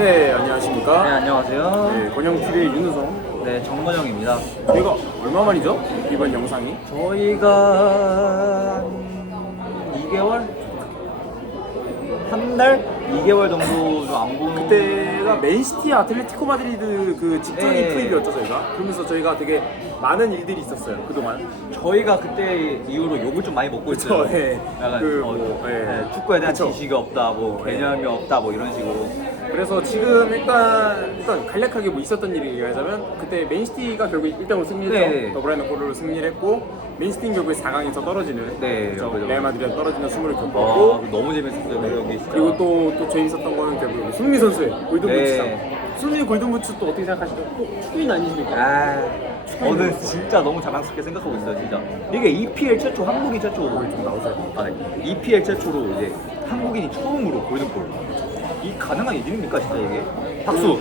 네, 안녕하십니까. 네, 안녕하세요. 네, 권영TV의 윤우성. 네, 정건영입니다. 저희가 얼마 만이죠? 이번 영상이? 저희가 한 2개월? 한 달? 2개월 정도 좀 안 보는 그때가 맨시티 아틀레티코 마드리드 그 직전이 네. 투입이었죠, 저희가. 그러면서 저희가 되게 많은 일들이 있었어요, 그동안. 저희가 그때 이후로 욕을 좀 많이 먹고 있어요. 예. 약간 그 어, 뭐, 예. 네, 축구에 대한 그쵸. 지식이 없다, 뭐 예. 개념이 없다, 뭐 이런 식으로. 그래서 지금 일단 일단 간략하게 뭐 있었던 일을 얘기하자면 그때 맨시티가 결국 1등으로 승리했죠. 네. 더브라이너 골로 승리를 했고 맨시티는 결국에 4강에서 떨어지는 네, 그죠? 그죠. 레알 마드리드 떨어지는 아, 겪었고 너무 재밌었어요, 그 경기 진짜. 그리고 또, 또 재밌었던 거는 결국 손흥민 선수의 골든부츠상. 네. 손흥민 골든부츠 또 어떻게 생각하시죠? 또 축구인 아니십니까? 아, 저는 진짜 너무 자랑스럽게 생각하고 있어요, 진짜. 이게 EPL 최초, 한국인 최초. 좀 나오세요. 아, EPL 최초로 이제 한국인이 처음으로 골든골. 이 가능한 일입니까, 진짜 이게? 박수.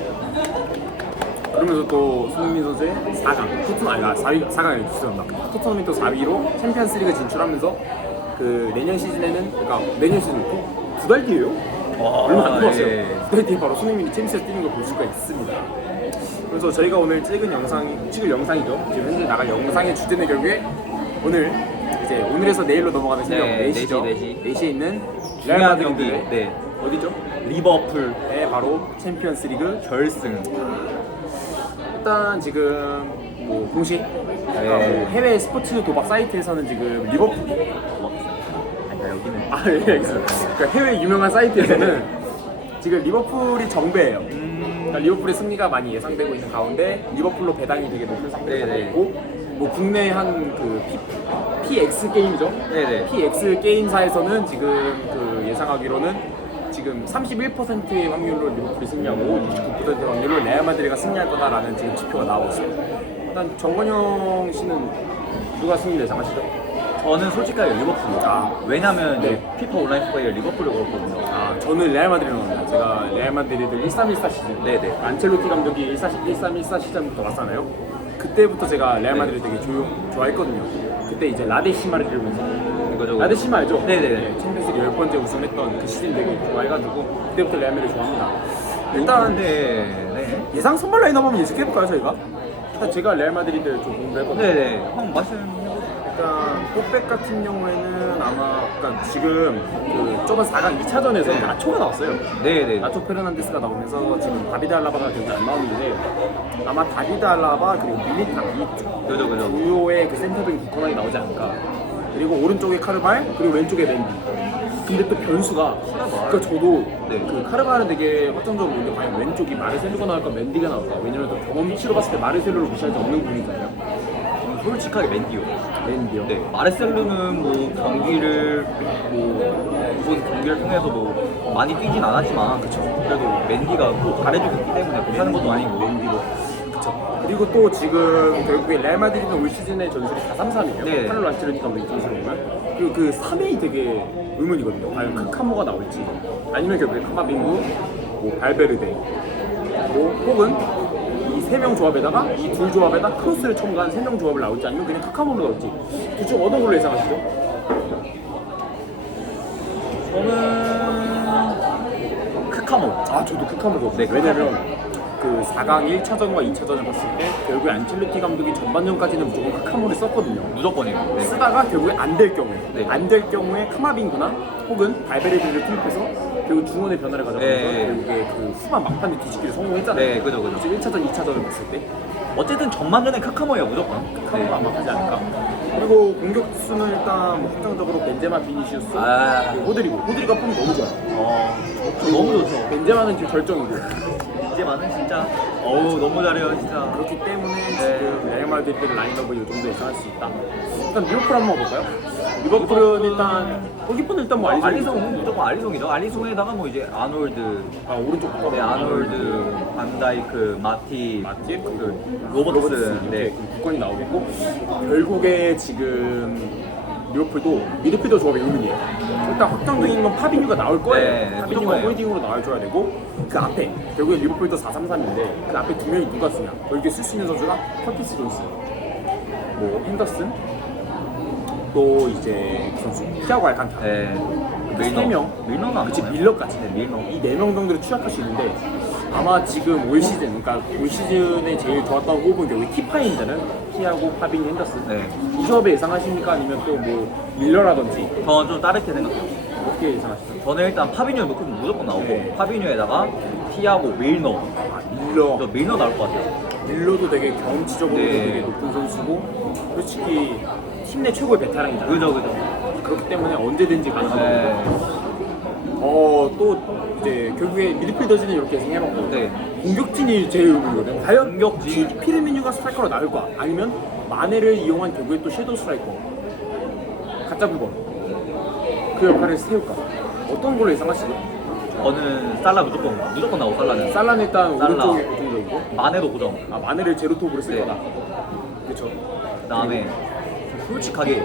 그러면서 또 손흥민 선수의 4강, 토트넘 아니 4위, 4강 아니 죄송합니다. 토트넘이 또 4위로 챔피언스리그 진출하면서 그 내년 시즌에는 그러니까 내년 시즌 두 달 뒤에요? 와, 얼마 안 남았어요. 예. 두달 뒤에 바로 손흥민이 챔스에서 뛰는 걸 볼 수가 있습니다. 그래서 저희가 오늘 찍은 영상, 찍을 영상이죠. 지금 현재 나갈 영상의 주제는 결국에 오늘 이제 오늘에서 내일로 넘어가는 새벽 네, 4시죠. 4시, 4시에 있는 레알 중요한 경기. 마드리드 네. 어디죠? 리버풀 네, 바로 챔피언스리그 결승. 일단 지금 뭐 공식 그러니까 네. 뭐 해외 스포츠 도박 사이트에서는 지금 리버풀 아니, 여기는. 아 예, 알겠습니다. 그러니까 해외 유명한 사이트에서는 지금 리버풀이 정배예요. 그러니까 리버풀의 승리가 많이 예상되고 있는 가운데 리버풀로 배당이 되게 높은 상태가 네네. 있고 뭐 국내 한그 PX 게임이죠. 네네. PX 게임사에서는 지금 그 예상하기로는 지금 31%의 확률로 리버풀이 승리하고 69%의 확률로 레알 마드리가 승리할 거다라는 지금 지표가 나오고 있어요. 일단 정건영 씨는 누가 승리 예상하시죠? 저는 솔직하게 리버풀이요. 아. 왜냐면 네. 이제 피파 온라인 스코어에 리버풀을 걸었거든요. 아, 저는 레알 마드리드 나옵니다. 제가 레알 마드리드 1314 시즌. 네네. 안첼로티 감독이 14, 1314 시즌부터 왔잖아요. 그때부터 제가 레알 네. 마드리드 되게 조용, 좋아했거든요. 그때 이제 라데시마를 이루면서. 이거죠. 라데시마 알죠? 네네네. 챔피언스 열 번째 우승했던 그 시즌 되게 좋아해가지고 그때부터 레알 마드리드 좋아합니다. 일단 네. 네. 예상 선발 라인업 한번 예측해볼까요 저희가? 일단 제가 레알 마드리드 좀 공부했거든요. 네네. 한번 말씀해 일단 뽑백 같은 경우에는 아마 그러니까 지금 그 저번 4강 2차전에서 네. 나초가 나왔어요. 네네. 나초 페르난데스가 나오면서 지금 다비드 알라바가 결국 안 나오는데 아마 다비드 알라바 그리고 밀리타 이 그죠, 그죠. 주요의 그 센터적인 국헌이 나오지 않을까. 그리고 오른쪽에 카르발 그리고 왼쪽에 맨디. 근데 또 변수가 그러니까 저도 네. 그 카르발은 되게 확정적으로 보는데 과연 왼쪽이 마르셀로가 나올까 맨디가 나올까 왜냐면 또 경험치로 봤을 때 마르셀로를 무시할 수 없는 분이잖아요 솔직하게 맨디요. 맨디요 네, 마르셀로는 뭐 경기를 뭐 이번 경기를 통해서 뭐 많이 뛰진 않았지만 그쵸. 그래도 맨디가 또 잘해주고 있기 때문에 못하는 것도 아니고 맨디로 그쵸. 그리고 또 지금 결국에 레알 마드리드는 올 시즌의 전술이 4-3-3이에요. 네. 칼로 안체로티 감독 전술을 보면. 그리고 그 3이 되게 의문이거든요. 과연 크카모가 나올지 아니면 결국에 카마빙구, 뭐 발베르데, 뭐 혹은 이세명 조합에다가 이 둘 조합에다 크로스를 첨가한 세명 조합을 나올지 아니면 그냥 카카모로 나올지 둘중 어떤 걸로 예상하시죠? 저는 크카모 아 저도 크카모거든요. 네, 왜냐면 그 4강 1차전과 2차전을 봤을 때 결국에 안첼로티 감독이 전반전까지는 무조건 크카모를 썼거든요. 무조건이에요. 네. 쓰다가 결국에 안 될 경우에 네. 안 될 경우에 카마빙구나 혹은 발베르데를 투입해서 결국 중원의 변화를 가져가면서 네. 결국에 그 후반 막판에 뒤집기를 성공했잖아요. 네, 그죠, 그죠. 그래서 1차전, 2차전을 봤을 때 어쨌든 전반전에 크카모예요 무조건. 카마가 아마 하지 않을까. 그리고 공격수는 일단 뭐 확정적으로 벤제마, 비니시우스, 아. 그리고 호드리고 호드리가 폼이 너무 좋아요. 어, 너무 좋죠. 벤제마는 지금 결정이고 이제 많은 진짜 어우 너무 잘해요 진짜. 그렇기 때문에 지금 레알 마드리드 라인업을 이 정도 예상할 수 있다. 일단 리버풀 한번 볼까요? 리버풀은 일단 골키퍼는 일단 뭐 알리송 알리송은 무조건 알리송이죠. 알리송에다가 뭐 이제 아놀드, 아 오른쪽 네, 아놀드, 반다이크, 마티, 마팁 그 로버트슨, 네. 그 국건이 나오겠고 결국에 지금 리버풀도 미드필더 조합의 의문이에요. 일단 확정적인 건 파비뉴가 나올 거예요. 네, 파비뉴가 무조건이에요. 홀딩으로 나와줘야 되고 그 앞에 결국에 리버풀도 4-3-3인데 그 앞에 두 명이 누가 쓰냐? 결국에 쓸수 있는 선수가 커티스 존스, 뭐 핸더슨, 또 이제 그 선수 티아고 알칸타. 네. 세 명. 밀너는 안 그치 보나요? 밀러까지 네, 밀러. 이네 명 정도를 취약할 수 있는데 아마 지금 올 시즌, 그러니까 올 시즌에 제일 좋았던 호흡은 결국 티파인잖아 요. 티하고 파빈 핸더스. 네. 이 조합에 예상하십니까? 아니면 또 뭐 밀러라든지 저는 좀 다르게 생각해요. 어떻게 예상하시죠? 저는 일단 파비뉴 넣고 무조건 나오고 네. 파비뉴에다가 티하고 밀너. 아, 밀러. 저 밀너 나올 것 같아요. 밀러도 되게 경험치적으로 네. 되게 높은 선수고 솔직히 팀 내 최고의 베테랑이잖아요. 그죠 그죠. 그렇기 때문에 언제든지 가능하거든요. 네. 어, 또 이제 결국에 미드필더진은 이렇게 예상해봤고 네. 공격진이 제일 의문이거든. 과연 공격진. 피- 피르미뉴가 스트라이커로 나올까? 아니면 마네를 이용한 결국에 또 섀도우 스트라이커 가짜 9번 그 역할을 세울까? 어떤 걸로 예상하시죠? 저는 살라 무조건 무조건 나오고 살라는. 살라는 일단 살라. 오른쪽에 고정적이고 마네도 고정. 아 마네를 제로톱으로 쓸 네. 거다. 그렇죠. 그다음에 솔직하게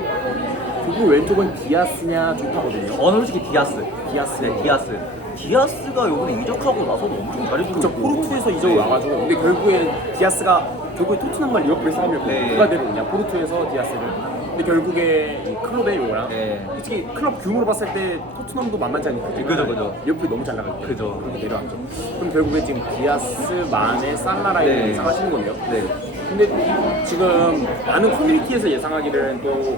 그리고 왼쪽은 디아스냐 좋다거든요. 저는 솔직히 디아스. 디아스. 네, 디아스. 디아스가 요번에 이적하고 나서도 엄청 잘해주고. 있고. 포르투에서 이적을 네. 와가지고 근데 결국에 디아스가 결국에 토트넘과 리버풀의 싸움이었고 네. 누가 데려오냐 포르투에서 디아스를 근데 결국에 이 클럽의 요거랑 네. 솔직히 클럽 규모로 봤을 때 토트넘도 만만치 않으니까 그죠, 그죠. 리버풀이 너무 잘 나가기 때문에 그죠. 그렇게 내려왔죠 그럼 결국에 지금 디아스, 마네, 살라 라인을 네. 예상하시는 거네요 네. 근데 지금 많은 커뮤니티에서 예상하기를 또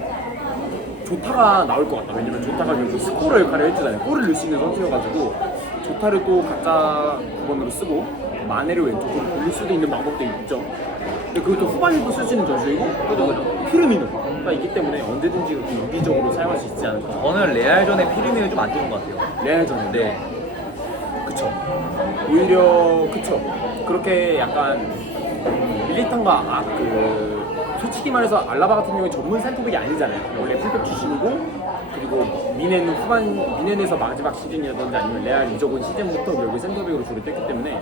조타가 나올 것 같다. 왜냐면 조타가 결국 스코어 역할을 해주잖아요. 골을 넣을 수 있는 선수여가지고 조타를 또 가짜 9번으로 쓰고 마네를 왼쪽으로 돌릴 수도 있는 방법도 있죠. 근데 그것도 후반에도 쓸 수 있는 전술이고 그죠. 피르미노가 있기 때문에 언제든지 그렇게 유기적으로 사용할 수 있지 않을까. 저는 레알전에 피르미는 좀안 좋은 것 같아요. 레알전은 네. 그쵸. 오히려 그쵸. 그렇게 약간 음, 밀리탄과 아, 그 솔직히 말해서 알라바 같은 경우에 전문 센터백이 아니잖아요. 원래 풀백 출신이고 그리고 미네는 후반 미넨에서 마지막 시즌이라든지 아니면 레알 이적 온 시즌부터 여기 센터백으로 주로 뛰었기 때문에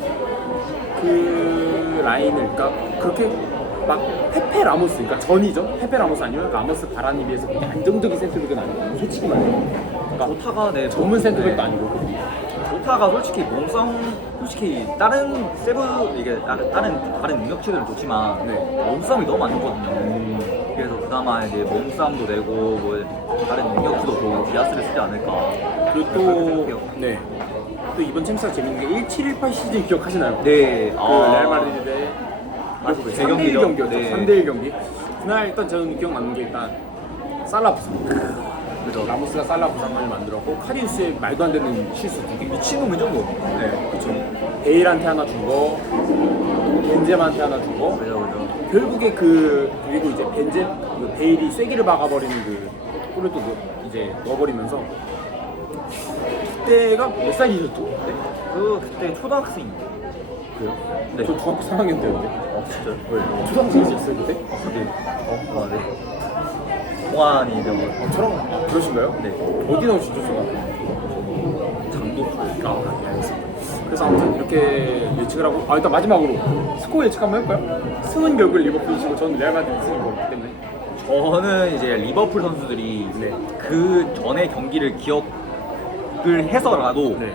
그 라인을 그러니까 그렇게 막 페페 라모스 그러니까 전이죠. 페페 라모스 아니면 라모스 바라니 비해서 그렇게 안정적인 센터백은 아니고 솔직히 말해서 그러니까 조타가 네, 전문 센터백도 네. 아니고 조타가 솔직히 몸싸움 솔직히 다른 세브 이게 다른 다른 다른 능력치들은 좋지만 네. 몸싸움이 너무 안 좋거든요. 그래서 그나마 이제 몸싸움도 되고 뭐 다른 능력치도 좋은 디아스를 쓰지 않을까. 그리고 또, 네. 또 이번 챔스가 재밌는 게 1718 시즌 기억하시나요? 네. 그 아. 레알 마드리드 대 맞아요. 3대1 대경기죠. 경기였죠. 네. 3대1 경기. 그날 일단 저는 기억나는 게 일단 살라 부상. 그죠. 라모스가 살라 부상을 만들었고 카리우스의 말도 안 되는 실수 두 개. 미친놈이죠 뭐. 네, 그렇죠. 베일한테 하나 준 거, 벤제마한테 하나 준 거. 그죠 그죠. 결국에 그 그리고 이제 벤제 그 베일이 쐐기를 박아버리는 그 골을 또 넣- 이제 넣어버리면서 그때가 몇 살이셨죠? 네? 그 그때 초등학생. 그래요? 네. 저 중학교 3학년 때였는데 어 진짜요? 왜? 초등학생이셨어요 그때? 네. 어, 아, 네. 어, 저랑 아, 그러신가요? 네. 어디 나오시죠 초등학교? 장도 아, 네, 알겠습니다. 그래서 아무튼 이렇게 예측을 하고 아 일단 마지막으로 스코어 예측 한번 해볼까요? 승은 결국 리버풀이시고 저는 레알 마드리드 승인 거기 때문에 저는 이제 리버풀 선수들이 네. 그 전의 경기를 기억을 해서라도 네.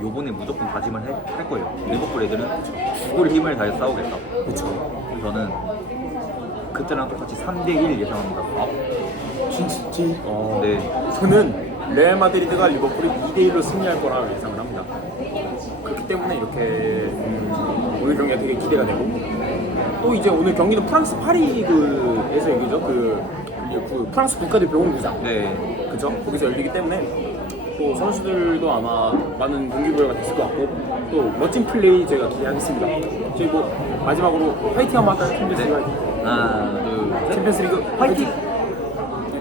요번에 무조건 다짐을 해- 할 거예요. 리버풀 애들은 죽을 힘을 다해 싸우겠다. 그렇죠. 그래서 저는 그때랑 똑같이 3대1 예상합니다. 아, 진짜 진 어. 네. 저는 레알 마드리드가 리버풀이 2대1로 승리할 거라고 예상을 합니다. 그렇기 때문에 이렇게 음, 오늘 경기가 되게 기대가 되고 또 이제 오늘 경기는 프랑스 파리그에서 열리죠. 그, 그 프랑스 국가대표 홈구장. 네. 그죠? 거기서 열리기 때문에 또 선수들도 아마 많은 동기부여가 됐을 것 같고 또 멋진 플레이 저희가 기대하겠습니다. 저희 뭐 마지막으로 화이팅 한번 할까요? 챔피언스 리그 네. 화이팅. 하나, 둘, 셋. 챔피언스 리그 화이팅!